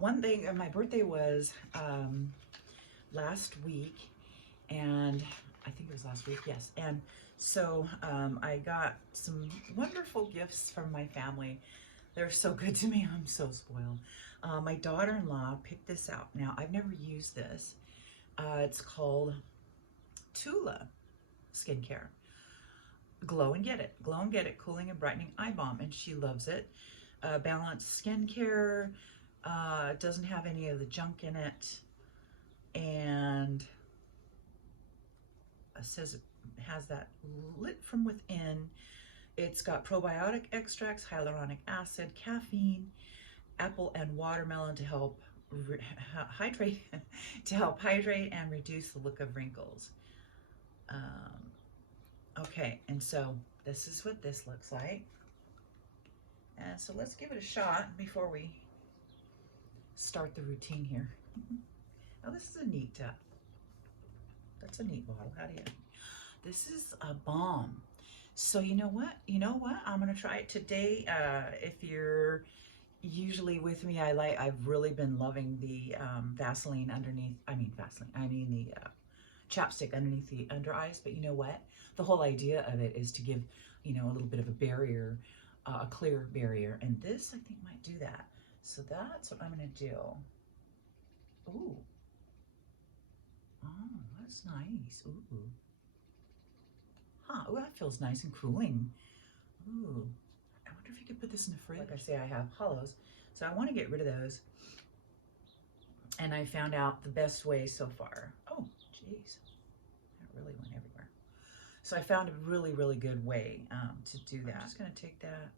One thing, my birthday was last week, and I think it was last week, yes. And so I got some wonderful gifts from my family. They're so good to me. I'm so spoiled. My daughter-in-law picked this out. Now, I've never used this. It's called Tula Skincare. Glow and Get It. Glow and Get It Cooling and Brightening Eye Balm, and she loves it. Balanced skincare. It doesn't have any of the junk in it, and it says it has that lit from within. It's got probiotic extracts, hyaluronic acid, caffeine, apple and watermelon to help hydrate and reduce the look of wrinkles. Okay, and so this is what this looks like. And so let's give it a shot before we start the routine here. Now this is a neat that's a neat bottle. How do you? This is a balm. So you know what? I'm gonna try it today. If you're usually with me, I've really been loving the Vaseline underneath. I mean the chapstick underneath the under eyes. But you know what? The whole idea of it is to give a little bit of a barrier, a clear barrier, and this I think might do that. So that's what I'm gonna do. Ooh. Oh, that's nice. Ooh. Huh. Oh, that feels nice and cooling. Ooh. I wonder if you could put this in the fridge. Like I say, I have hollows, so I want to get rid of those. And I found out the best way so far. Oh, geez. That really went everywhere. So I found a really, really good way to do that. I'm just going to take that.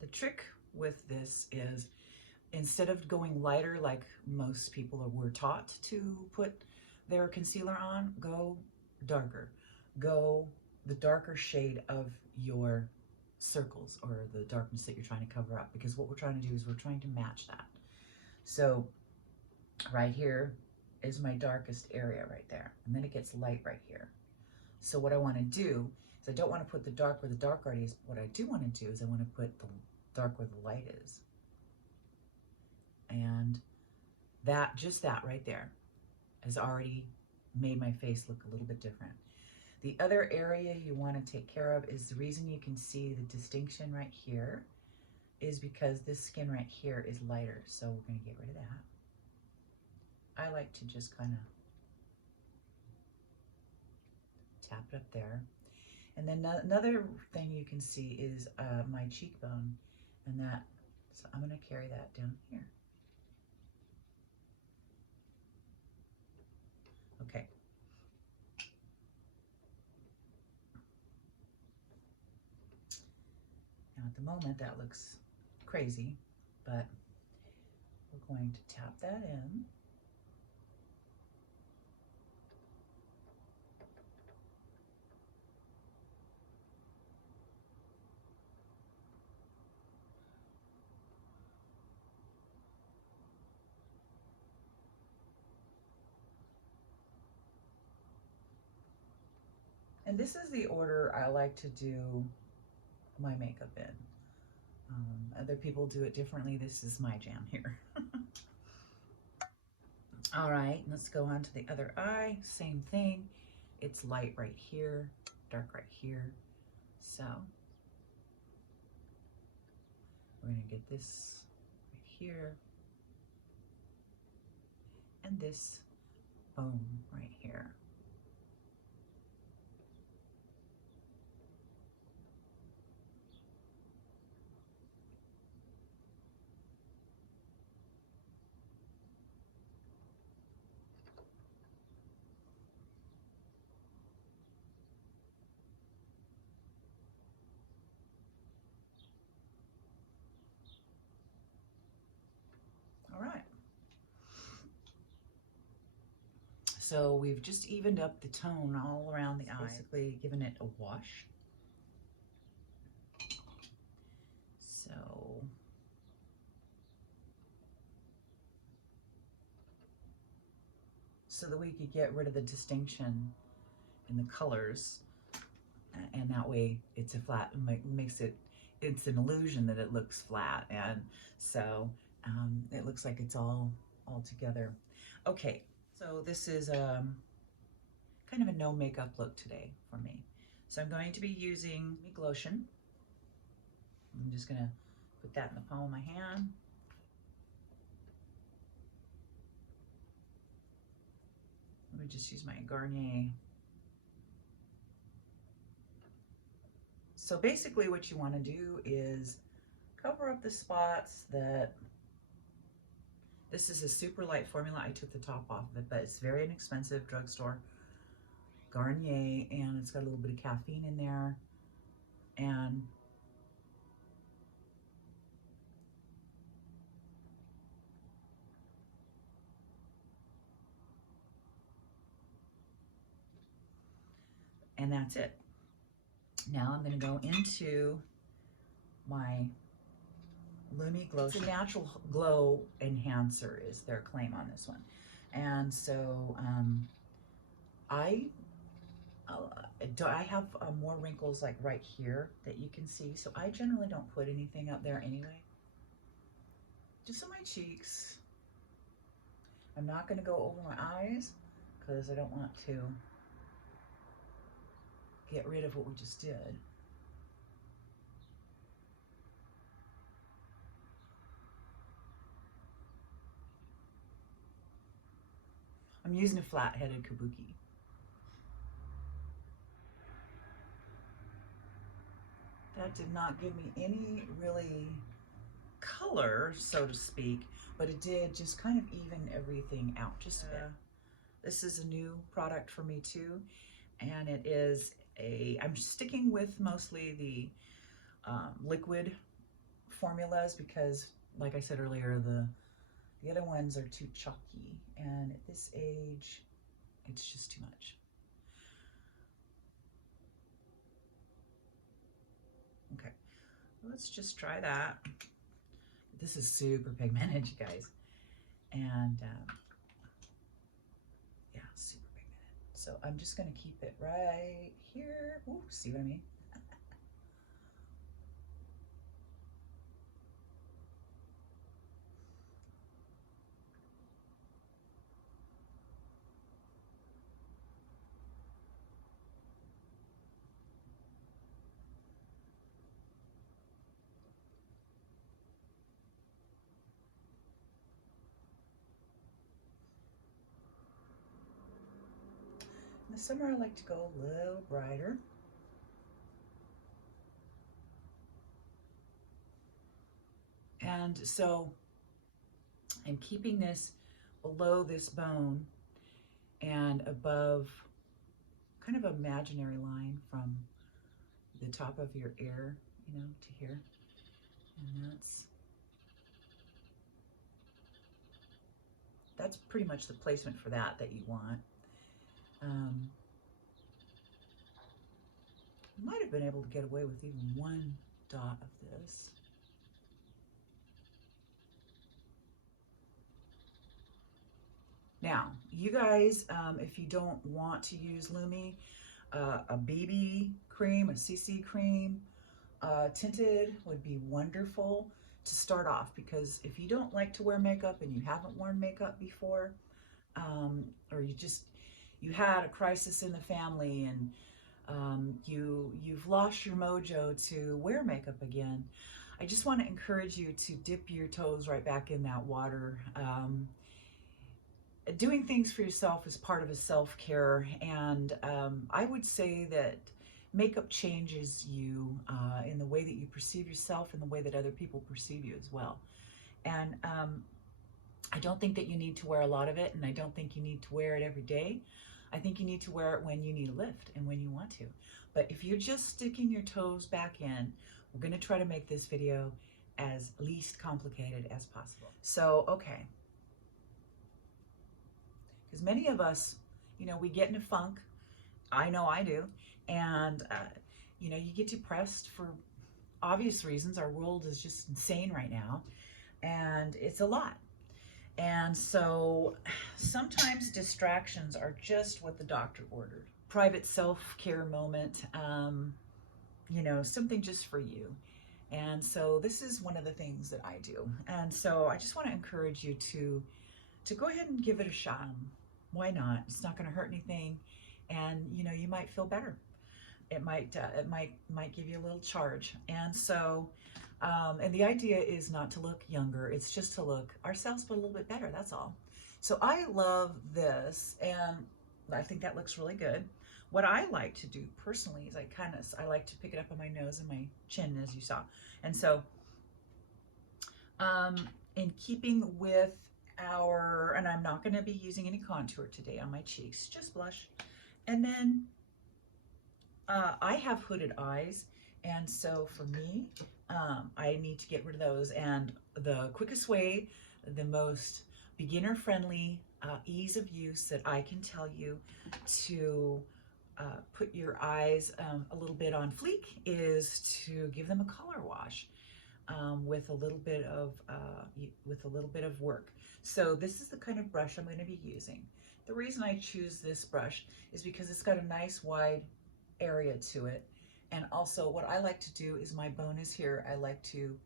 The trick with this is, instead of going lighter like most people were taught to put their concealer on, go darker. Go the darker shade of your circles or the darkness that you're trying to cover up, because what we're trying to do is we're trying to match that. So right here is my darkest area right there, and then it gets light right here. So what I want to do is, I don't want to put the dark where the dark already is. What I do want to do is I want to put the dark where the light is. And that, just that right there, has already made my face look a little bit different. The other area you want to take care of is, the reason you can see the distinction right here is because this skin right here is lighter. So we're going to get rid of that. I like to just kind of tap it up there. And then another thing you can see is my cheekbone, and that, so I'm going to carry that down here. Okay. Now at the moment that looks crazy, but we're going to tap that in. And this is the order I like to do my makeup in. Other people do it differently. This is my jam here. All right, let's go on to the other eye. Same thing. It's light right here, dark right here. So we're gonna get this right here, and this bone right here. All right. So we've just evened up the tone all around the eye, basically given it a wash. So that we could get rid of the distinction in the colors, and that way it's a flat, makes it, it's an illusion that it looks flat. And so It looks like it's all together. Okay, so this is kind of a no makeup look today for me. So I'm going to be using lotion. I'm just gonna put that in the palm of my hand. Let me just use my Garnier. So basically what you want to do is cover up the spots that, this is a super light formula. I took the top off of it, but it's very inexpensive, drugstore Garnier, and it's got a little bit of caffeine in there. And that's it. Now I'm going to go into my Lumi Glow. It's a natural glow enhancer is their claim on this one. And so I have more wrinkles like right here that you can see. So I generally don't put anything up there anyway. Just on my cheeks. I'm not going to go over my eyes because I don't want to get rid of what we just did. I'm using a flat-headed kabuki. That did not give me any really color, so to speak, but it did just kind of even everything out just a bit. This is a new product for me too, and it is I'm sticking with mostly the liquid formulas because, like I said earlier, the other ones are too chalky, and at this age, it's just too much. Okay, let's just try that. This is super pigmented, you guys, and yeah, super pigmented. So I'm just gonna keep it right here. Ooh, see what I mean? In the summer, I like to go a little brighter. And so I'm keeping this below this bone and above kind of an imaginary line from the top of your ear, you know, to here. And that's pretty much the placement for that you want. Might have been able to get away with even one dot of this. Now, you guys, if you don't want to use Lumi, a BB cream, a CC cream, tinted would be wonderful to start off, because if you don't like to wear makeup and you haven't worn makeup before, or you had a crisis in the family and you've lost your mojo to wear makeup again, I just want to encourage you to dip your toes right back in that water. Doing things for yourself is part of a self-care, and I would say that makeup changes you in the way that you perceive yourself and the way that other people perceive you as well. And I don't think that you need to wear a lot of it, and I don't think you need to wear it every day. I think you need to wear it when you need a lift and when you want to. But if you're just sticking your toes back in, we're going to try to make this video as least complicated as possible. So, okay. Because many of us, you know, we get in a funk. I know I do. And, you know, you get depressed for obvious reasons. Our world is just insane right now. And it's a lot. And so sometimes distractions are just what the doctor ordered. Private self-care moment, you know, something just for you. And so this is one of the things that I do. And so I just want to encourage you to go ahead and give it a shot. Why not? It's not going to hurt anything, and you know, you might feel better. It might give you a little charge. And so and the idea is not to look younger, it's just to look ourselves but a little bit better, that's all. So I love this, and I think that looks really good. What I like to do personally is I like to pick it up on my nose and my chin, as you saw. And so in keeping with and I'm not going to be using any contour today on my cheeks, just blush. And then I have hooded eyes, and so for me, I need to get rid of those. And the quickest way, the most beginner-friendly ease of use that I can tell you to put your eyes a little bit on fleek is to give them a color wash with a little bit of work. So this is the kind of brush I'm going to be using. The reason I choose this brush is because it's got a nice wide area to it. And also what I like to do is, my bonus here, I like to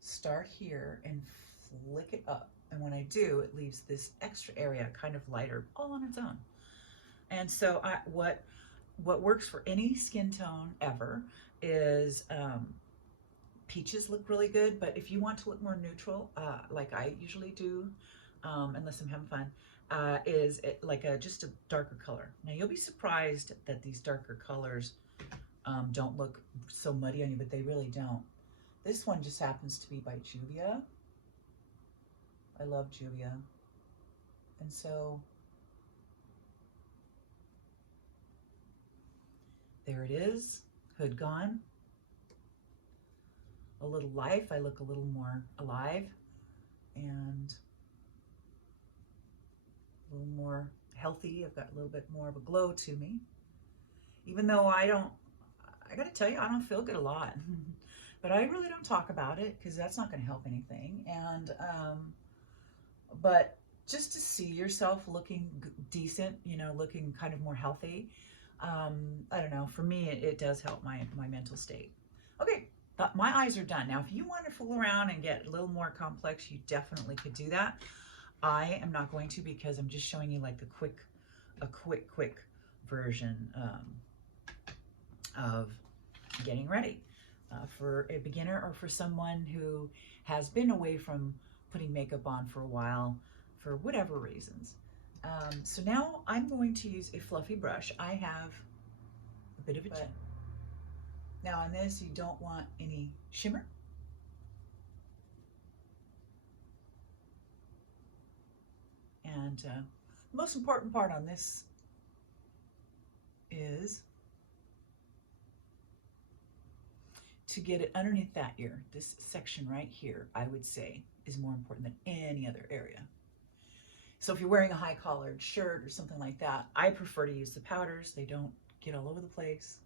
start here and flick it up. And when I do, it leaves this extra area kind of lighter all on its own. And so what works for any skin tone ever is peaches look really good, but if you want to look more neutral, like I usually do, unless I'm having fun, is it like just a darker color. Now you'll be surprised that these darker colors don't look so muddy on you, but they really don't. This one just happens to be by Julia. I love Julia. And so there it is, hood gone. A little life, I look a little more alive and a little more healthy. I've got a little bit more of a glow to me. Even though I gotta tell you, I don't feel good a lot. But I really don't talk about it because that's not gonna help anything. And, but just to see yourself looking decent, you know, looking kind of more healthy, I don't know, for me, it does help my mental state. Okay. My eyes are done. Now, if you want to fool around and get a little more complex, you definitely could do that. I am not going to, because I'm just showing you like a quick version of getting ready for a beginner or for someone who has been away from putting makeup on for a while for whatever reasons. So now I'm going to use a fluffy brush. I have a bit of a chin. Now on this, you don't want any shimmer. And the most important part on this is to get it underneath that ear. This section right here, I would say, is more important than any other area. So if you're wearing a high collared shirt or something like that, I prefer to use the powders. They don't get all over the place.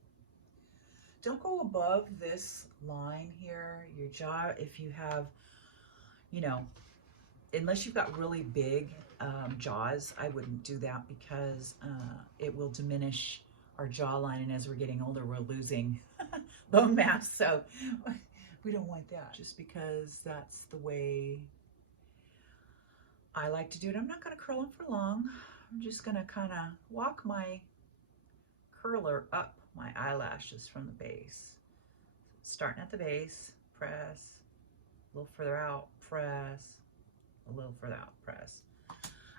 Don't go above this line here, your jaw. If you have, you know, unless you've got really big jaws, I wouldn't do that because it will diminish our jawline. And as we're getting older, we're losing bone mass. So we don't want that, just because that's the way I like to do it. I'm not going to curl them for long. I'm just going to kind of walk my curler up my eyelashes from the base. Starting at the base, press, a little further out, press, a little further out, press.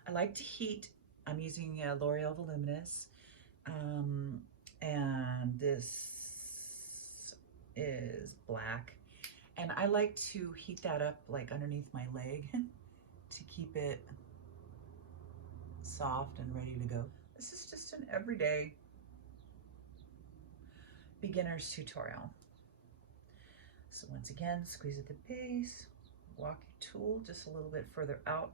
I like to heat. I'm using L'Oreal Voluminous, and this is black. And I like to heat that up like underneath my leg to keep it soft and ready to go. This is just an everyday beginner's tutorial. So once again, squeeze at the base, walk your tool just a little bit further out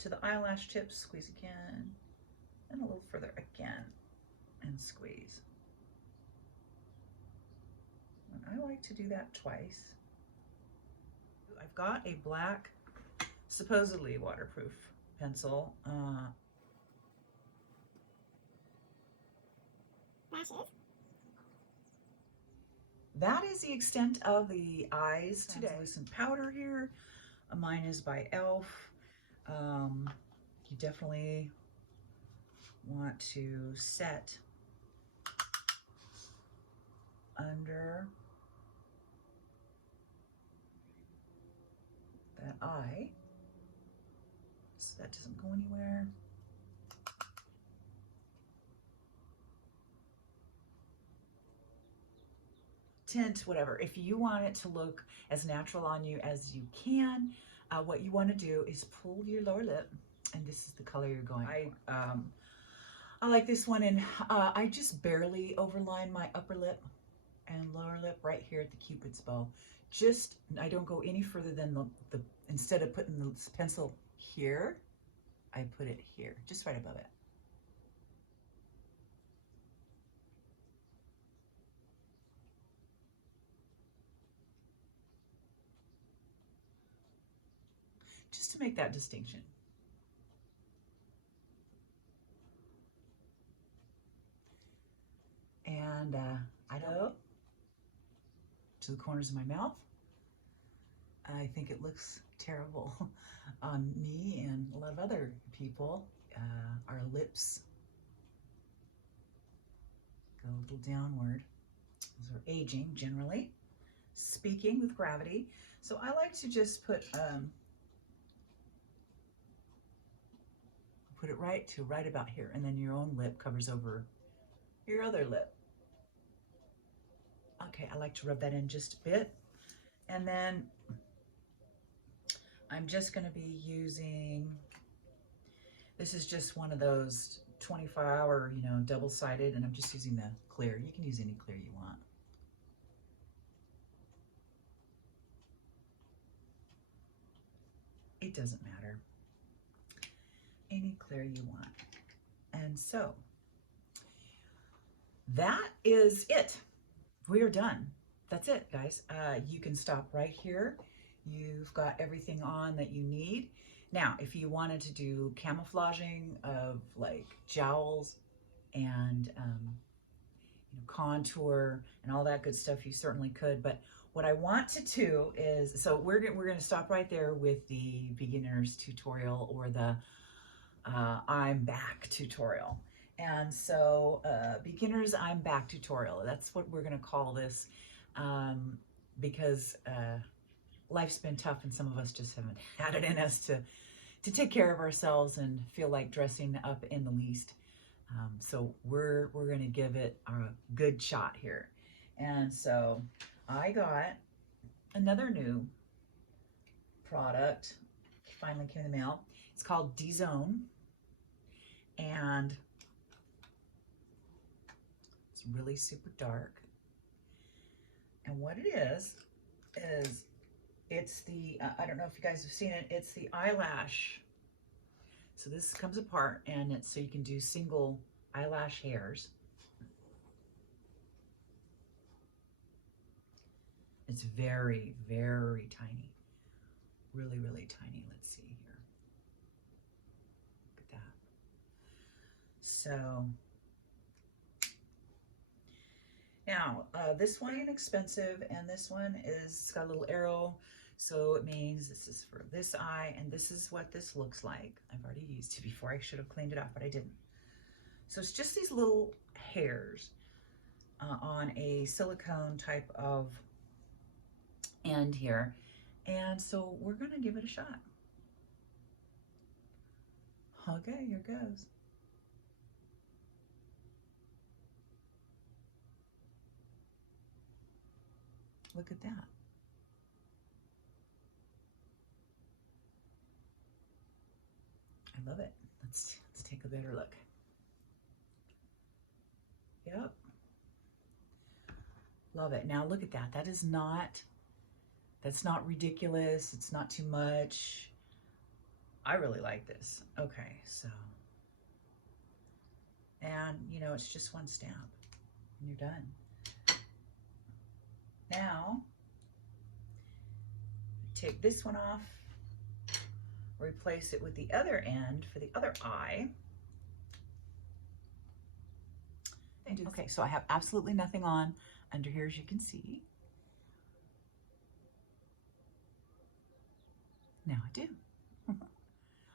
to the eyelash tips, squeeze again, and a little further again, and squeeze. And I like to do that twice. I've got a black, supposedly waterproof pencil. Lashes. that is the extent of the eyes today. Translucent powder here. Mine is by e.l.f. You definitely want to set under that eye so that doesn't go anywhere. Tint, whatever. If you want it to look as natural on you as you can, what you want to do is pull your lower lip, and this is the color you're going for. I like this one, and I just barely overline my upper lip and lower lip right here at the Cupid's bow. Just, I don't go any further than the instead of putting the pencil here, I put it here, just right above it. Just to make that distinction. And I don't know, to the corners of my mouth. I think it looks terrible on me and a lot of other people. Our lips go a little downward. Those are aging, generally speaking, with gravity. So I like to just put it right about here, and then your own lip covers over your other lip. Okay, I like to rub that in just a bit, and then I'm just going to be using, this is just one of those 24-hour, double-sided, and I'm just using the clear. You can use any clear you want. It doesn't matter. Any clear you want. And so that is it. We're done. That's it, guys. You can stop right here. You've got everything on that you need. Now, if you wanted to do camouflaging of like jowls and contour and all that good stuff, you certainly could. But what I want to do is, so we're going to stop right there with the beginner's tutorial, or the I'm back tutorial. And so beginner's I'm back tutorial, that's what we're going to call this, because life's been tough and some of us just haven't had it in us to take care of ourselves and feel like dressing up in the least. So we're going to give it a good shot here. And so I got another new product, finally came in the mail. It's called D-Zone, and it's really super dark. And what it is it's the, I don't know if you guys have seen it, it's the eyelash. So this comes apart, and it's so you can do single eyelash hairs. It's very, very tiny. Really, really tiny. Let's see here. Look at that. So now this one is inexpensive, and this one is got a little arrow. So it means this is for this eye, and this is what this looks like. I've already used it before. I should have cleaned it off, but I didn't. So it's just these little hairs on a silicone type of end here. And so we're gonna give it a shot. Okay, here goes. Look at that. I love it. Let's take a better look. Yep. Love it. Now look at that. That's not ridiculous. It's not too much. I really like this. Okay, so, and it's just one stamp and you're done. Now, take this one off, replace it with the other end for the other eye. Okay, so I have absolutely nothing on under here, as you can see. Now I do.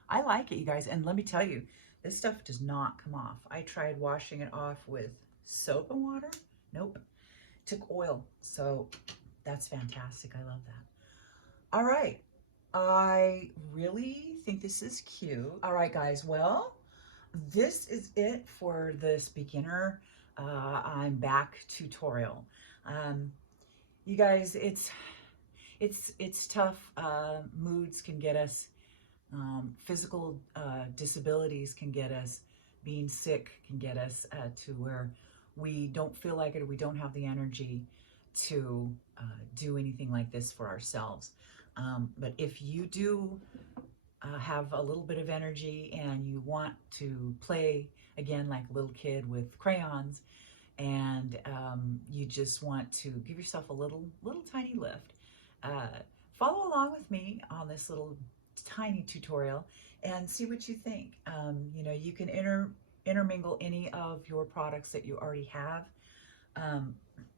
I like it, you guys. And let me tell you, this stuff does not come off. I tried washing it off with soap and water. Nope. Took oil. So that's fantastic. I love that. All right. I really think this is cute. All right, guys. Well, this is it for this beginner I'm back tutorial. You guys, it's tough. Moods can get us. Physical disabilities can get us. Being sick can get us to where we don't feel like it, or we don't have the energy to do anything like this for ourselves. But if you do have a little bit of energy and you want to play again like a little kid with crayons, and you just want to give yourself a little tiny lift, follow along with me on this little tiny tutorial and see what you think. You know, you can intermingle any of your products that you already have.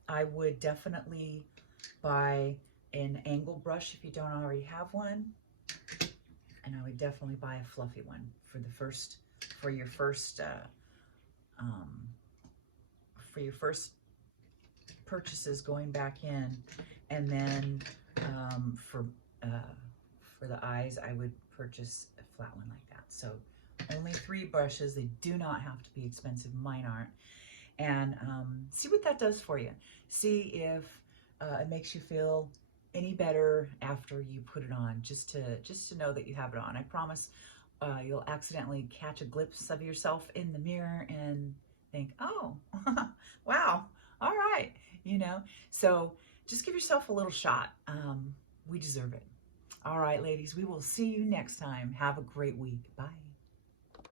I would definitely buy an angle brush if you don't already have one, and I would definitely buy a fluffy one for your first purchases going back in. And then for the eyes, I would purchase a flat one like that. So only 3 brushes. They do not have to be expensive. Mine aren't. And see what that does for you. See if it makes you feel any better after you put it on, just to know that you have it on. I promise you'll accidentally catch a glimpse of yourself in the mirror and think, oh, wow, all right, you know. So just give yourself a little shot. We deserve it. All right, ladies, we will see you next time. Have a great week. Bye.